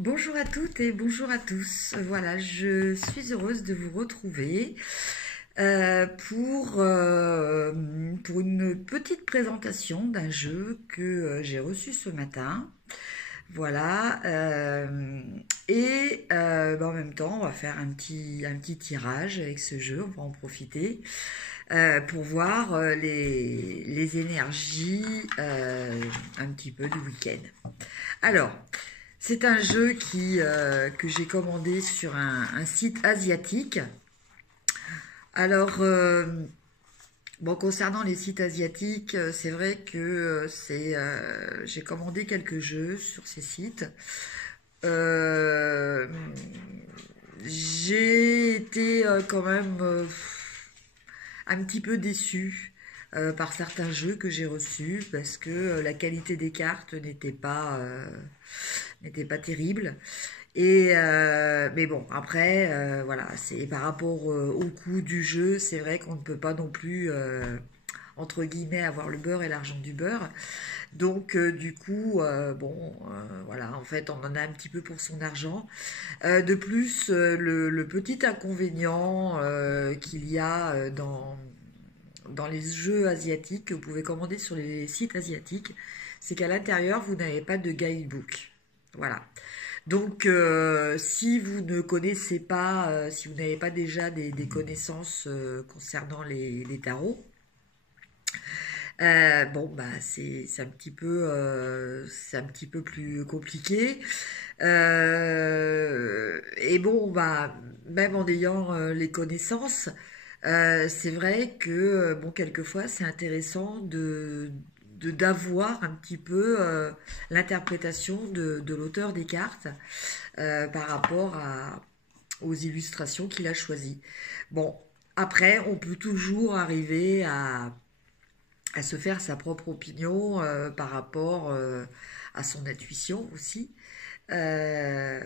Bonjour à toutes et bonjour à tous. Voilà, je suis heureuse de vous retrouver pour une petite présentation d'un jeu que j'ai reçu ce matin. Voilà, en même temps, on va faire un petit tirage avec ce jeu, on va en profiter pour voir les énergies un petit peu du week-end. Alors, c'est un jeu que j'ai commandé sur un site asiatique. Alors, bon, concernant les sites asiatiques, c'est vrai que j'ai commandé quelques jeux sur ces sites. Euh, j'ai été quand même un petit peu déçue par certains jeux que j'ai reçus parce que la qualité des cartes n'était pas terrible. Mais bon, après, voilà, c'est par rapport au coût du jeu, c'est vrai qu'on ne peut pas non plus, entre guillemets, avoir le beurre et l'argent du beurre. Donc, du coup, voilà, en fait, on en a un petit peu pour son argent. De plus, le petit inconvénient qu'il y a dans les jeux asiatiques que vous pouvez commander sur les sites asiatiques, c'est qu'à l'intérieur, vous n'avez pas de guidebook. Voilà. Donc, si vous ne connaissez pas, si vous n'avez pas déjà des connaissances concernant les tarots, bon, bah, c'est un petit peu plus compliqué. Et bon, bah, même en ayant les connaissances, c'est vrai que, bon, quelquefois, c'est intéressant d'avoir un petit peu l'interprétation de l'auteur des cartes par rapport aux illustrations qu'il a choisies. Bon, après, on peut toujours arriver à se faire sa propre opinion par rapport à son intuition aussi. Voilà.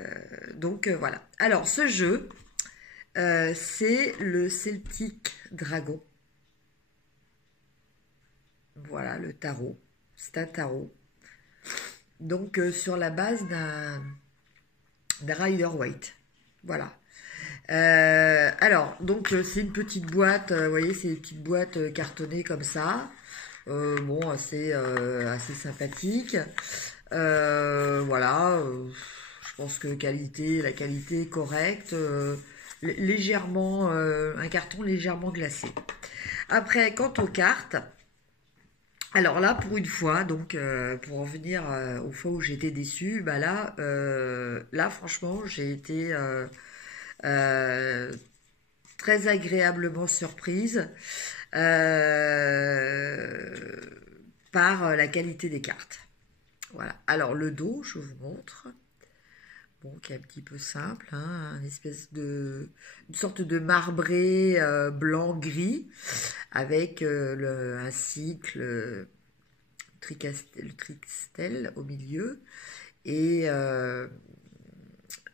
Alors, ce jeu, c'est le Celtic Dragon. Voilà, le tarot. C'est un tarot. Donc, sur la base d'un Rider-Waite. Voilà. C'est une petite boîte, vous voyez, c'est des petites boîtes cartonnées comme ça. Bon, assez sympathique. Voilà, je pense que la qualité est correcte. Légèrement, un carton légèrement glacé. Après, quant aux cartes, alors là, pour une fois, donc pour en venir aux fois où j'étais déçue, bah là, franchement, j'ai été euh, très agréablement surprise euh, par la qualité des cartes. Voilà. Alors le dos, je vous montre. Bon, qui est un petit peu simple, hein, une sorte de marbré blanc-gris avec un cycle, le tristel au milieu et, euh,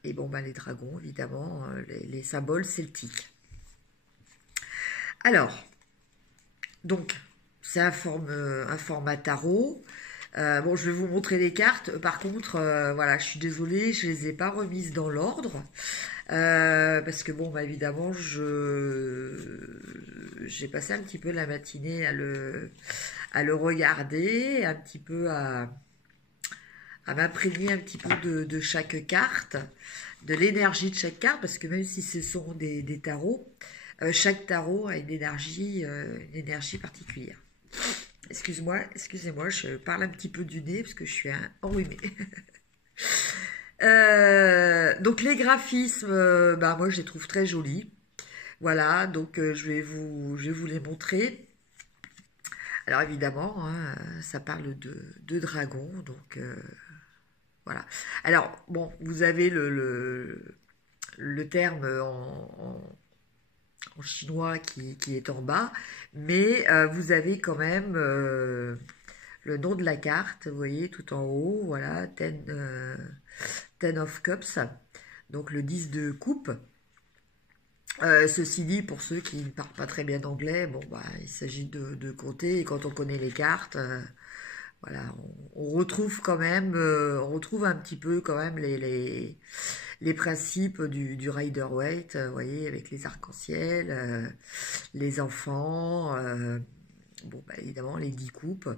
et bon, bah, les dragons, évidemment, les symboles celtiques. Alors, donc, c'est un format tarot. Bon, je vais vous montrer les cartes. Par contre, voilà, je suis désolée, je les ai pas remises dans l'ordre. Parce que bon, bah, évidemment, j'ai passé un petit peu la matinée à le regarder, un petit peu à m'imprégner un petit peu de chaque carte, de l'énergie de chaque carte, parce que même si ce sont des tarots, chaque tarot a une énergie particulière. Excusez-moi, je parle un petit peu du nez parce que je suis enrhumée. Donc les graphismes, bah moi je les trouve très jolis. Voilà, donc je vais vous les montrer. Alors évidemment, hein, ça parle de dragons, donc voilà. Alors bon, vous avez le terme en chinois qui est en bas, mais vous avez quand même le nom de la carte, vous voyez, tout en haut, voilà, Ten of Cups, donc le 10 de coupe. Ceci dit, pour ceux qui ne parlent pas très bien anglais, bon, bah, il s'agit de compter, et quand on connaît les cartes, Voilà, on retrouve quand même, on retrouve un petit peu quand même les principes du Rider-Waite, vous voyez, avec les arcs-en-ciel, les enfants, bon, bah, évidemment, les 10 coupes.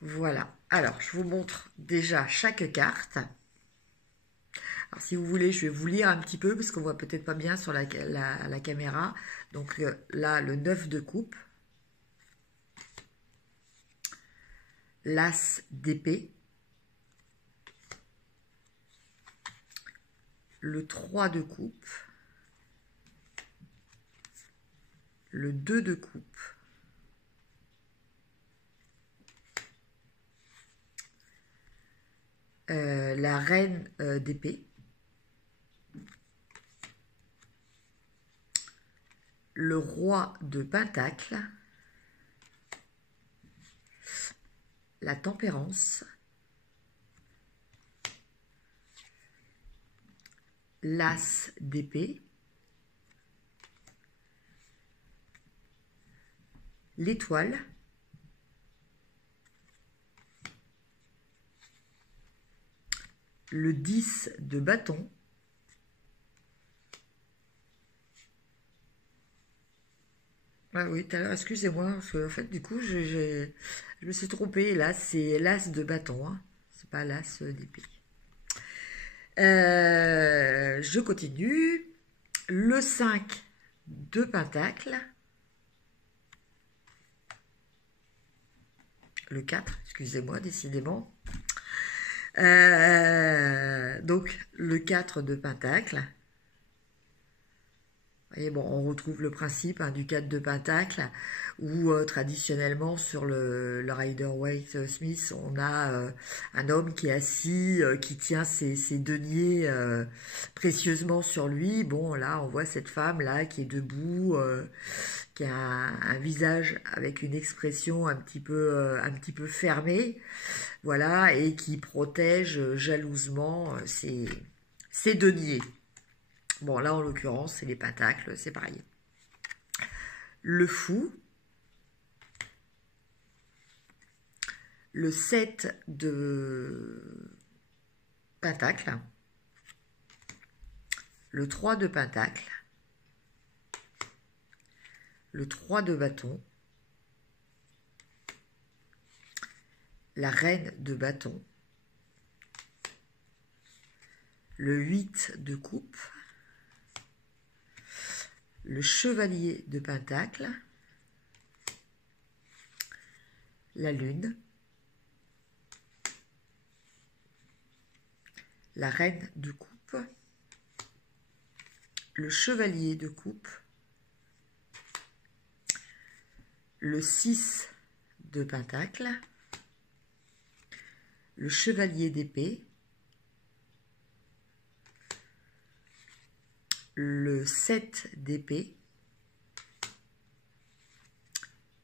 Voilà. Alors, je vous montre déjà chaque carte. Alors, si vous voulez, je vais vous lire un petit peu, parce qu'on voit peut-être pas bien sur la caméra. Donc là, le 9 de coupe. L'as d'épée. Le 3 de coupe. Le 2 de coupe. La reine d'épée. Le roi de pentacle. La tempérance. L'as d'épée. L'étoile. Le 10 de bâton. Ah oui, tout à l'heure, excusez-moi, parce que, en fait, du coup, je me suis trompée. Là, c'est l'as de bâton, hein. C'est pas l'as d'épée. Je continue. Le 5 de pentacle. Le 4, excusez-moi, décidément. Donc, le 4 de pentacle. Et bon, on retrouve le principe, hein, du 4 de pentacle, où traditionnellement sur le Rider-Waite-Smith, on a un homme qui est assis, qui tient ses deniers précieusement sur lui. Bon, là, on voit cette femme-là qui est debout, qui a un visage avec une expression un petit peu fermée, voilà, et qui protège jalousement ses deniers. Bon, là, en l'occurrence, c'est les pentacles, c'est pareil. Le fou. Le 7 de pentacle. Le 3 de pentacle. Le 3 de bâton. La reine de bâton. Le 8 de coupe. Le chevalier de pentacle, la lune, la reine de coupe, le chevalier de coupe, le 6 de pentacle, le chevalier d'épée, le 7 d'épée,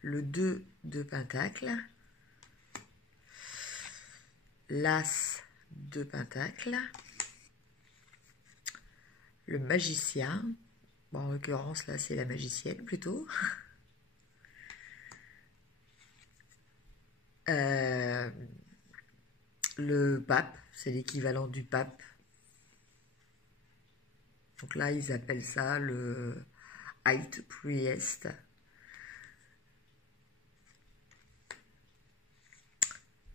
le 2 de pentacle, l'as de pentacle, le magicien, bon, en l'occurrence là c'est la magicienne plutôt, le pape, c'est l'équivalent du pape. Donc là, ils appellent ça le High Priest.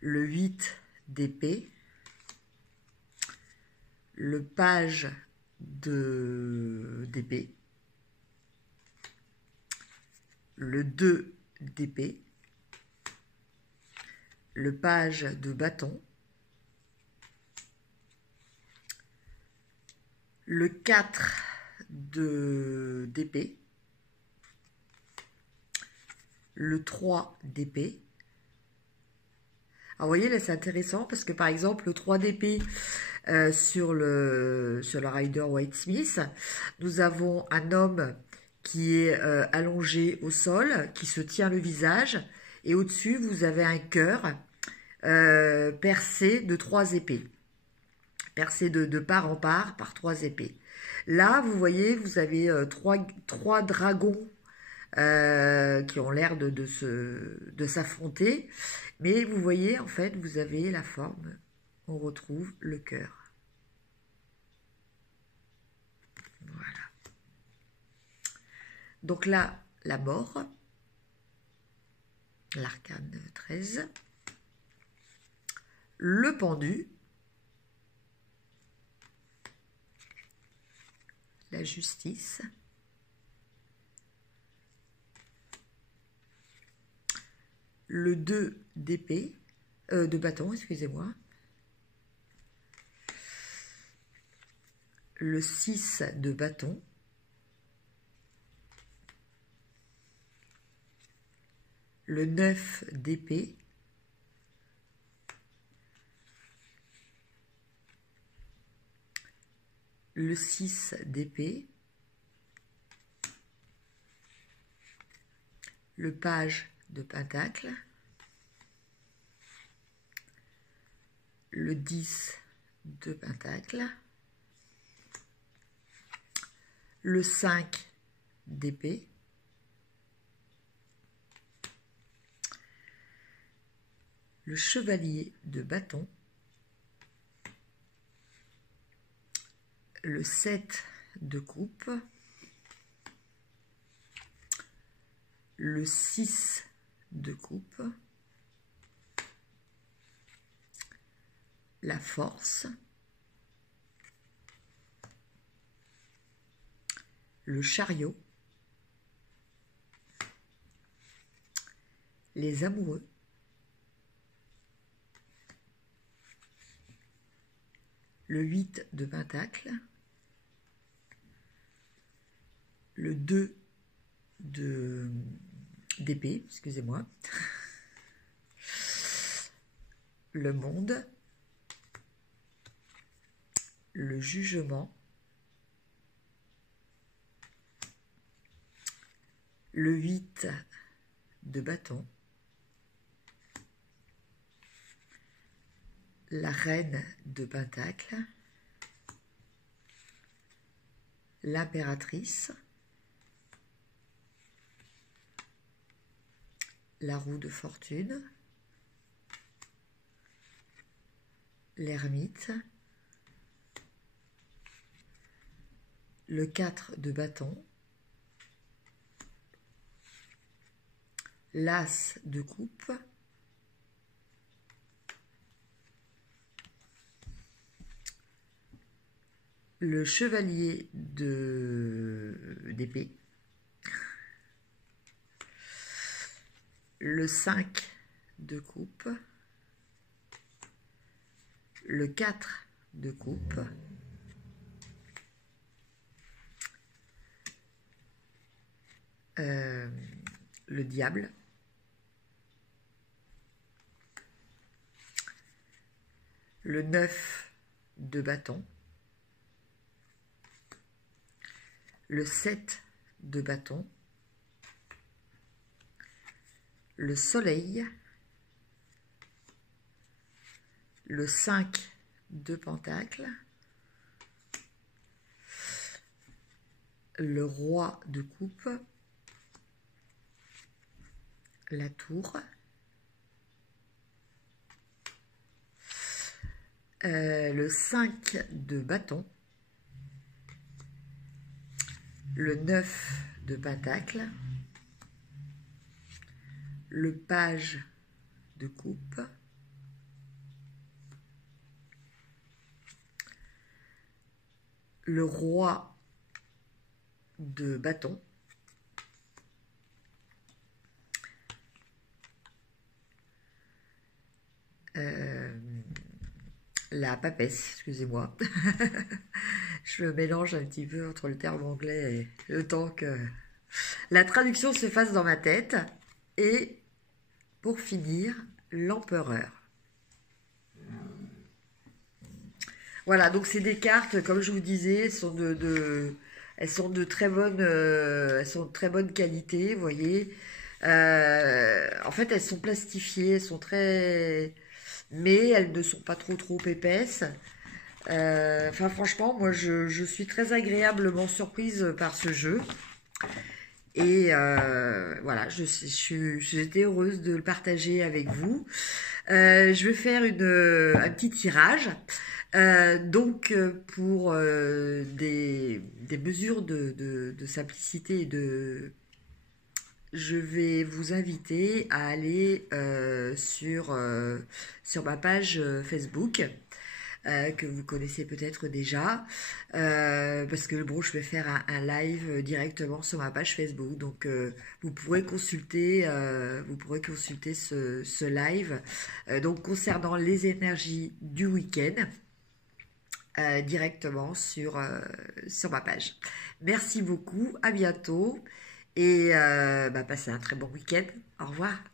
Le 8 d'épée. Le page d'épée. Le 2 d'épée. Le page de bâton. Le 4 d'épée, le 3 d'épée. Alors vous voyez là c'est intéressant parce que par exemple le 3 d'épée sur le Rider-Waite-Smith, nous avons un homme qui est allongé au sol, qui se tient le visage et au-dessus vous avez un cœur percé de 3 épées. Percé de part en part par 3 épées. Là, vous voyez, vous avez trois dragons qui ont l'air de s'affronter. Mais vous voyez, en fait, vous avez la forme, on retrouve le cœur. Voilà. Donc là, la mort, l'arcane 13, le pendu, la justice, le 2 d'épée, de bâton, excusez-moi, le 6 de bâton, le 9 d'épée, le 6 d'épée, le page de pentacle, le 10 de pentacle, le 5 d'épée, le chevalier de bâton, le 7 de coupe, le 6 de coupe, la force, le chariot, les amoureux, le 8 de pentacle, le 2 d'épée, excusez-moi, le monde, le jugement, le 8 de bâton, la reine de pentacle, l'impératrice, la roue de fortune, l'ermite, le 4 de bâton, l'as de coupe, le chevalier d'épée, le 5 de coupe, le 4 de coupe, le diable, le 9 de bâton, le 7 de bâton, le soleil, le 5 de pentacle, le roi de coupe, la tour, le 5 de bâton, le 9 de pentacle, le page de coupe, le roi de bâton, la papesse, excusez-moi. Je me mélange un petit peu entre le terme anglais et le temps que la traduction se fasse dans ma tête. Et pour finir, l'empereur. Voilà, donc c'est des cartes, comme je vous disais, elles sont de très bonne, elles sont de très bonne qualité, vous voyez. En fait, elles sont plastifiées, elles sont très, mais elles ne sont pas trop épaisses. Enfin, franchement, moi, je suis très agréablement surprise par ce jeu. Et voilà, j'étais heureuse de le partager avec vous. Je vais faire un petit tirage. Pour des mesures de simplicité et je vais vous inviter à aller sur ma page Facebook que vous connaissez peut-être déjà, parce que bon, je vais faire un live directement sur ma page Facebook, donc vous pourrez consulter ce live donc concernant les énergies du week-end directement sur ma page. Merci beaucoup, à bientôt et passez un très bon week-end. Au revoir.